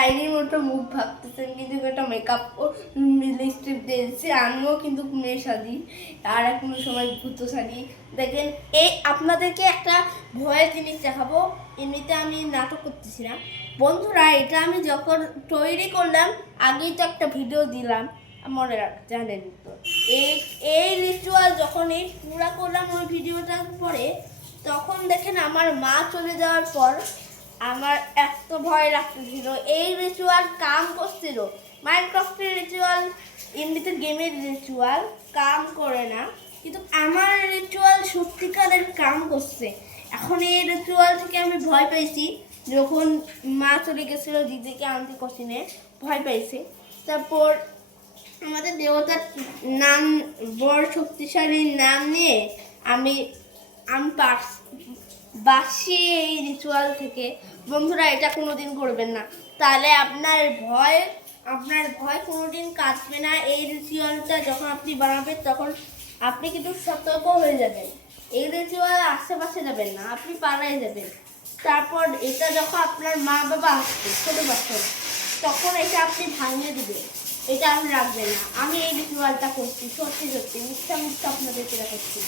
ডাইনির মতো মুখ ভাবতেছেন, কিন্তু একটা মেকআপ ও লিপস্টিক দিয়েছি। আমিও কিন্তু মেয়ে সাজি, আর কোনো সময় ভূত সাজি। দেখেন, এই আপনাদেরকে একটা ভয়ের জিনিস দেখাবো। এমনিতে আমি নাটক করতেছি না বন্ধুরা, এটা আমি যখন তৈরি করলাম আগেই তো একটা ভিডিও দিলাম, মনে জানেন তো। এই রিচুয়াল যখন এই পুরা করলাম ওই ভিডিওটার পরে, তখন দেখেন আমার মা চলে যাওয়ার পর আমার এত ভয় লাগতেছিল। এই রিচুয়াল কাম করছিল, মাইনক্রাফটের রিচুয়াল এমনিতে গেমের রিচুয়াল কাম করে না, কিন্তু আমার রিচুয়াল সত্যিকারের কাম করছে। এখন এই রিচুয়াল থেকে আমি ভয় পাইছি, যখন মা চলে গেছিল দিদিকে আনতে কোচিনে, ভয় পাইছে। তারপর আমাদের দেবতার নাম, বড় শক্তিশালী নাম নিয়ে আমি আমি বাসি এই রিচুয়াল থেকে। বন্ধুরা, এটা কোনোদিন করবেন না, তাহলে আপনার ভয় কোনোদিন কাটবে না। এই রিচুয়ালটা যখন আপনি বানাবেন তখন আপনি কিন্তু সতর্ক হয়ে যাবেন। এই রিচুয়াল আশেপাশে যাবেন না, আপনি পাড়ায় যাবেন। তারপর এটা যখন আপনার মা বাবা আসবে ছোটো বাচ্চা, তখন এটা আপনি ভাঙিয়ে দেবেন, এটা আপনি রাখবেন না। আমি এই রিচুয়ালটা করছি, সত্যি সত্যি মিথ্যা আপনাদেরকে দেখাচ্ছি।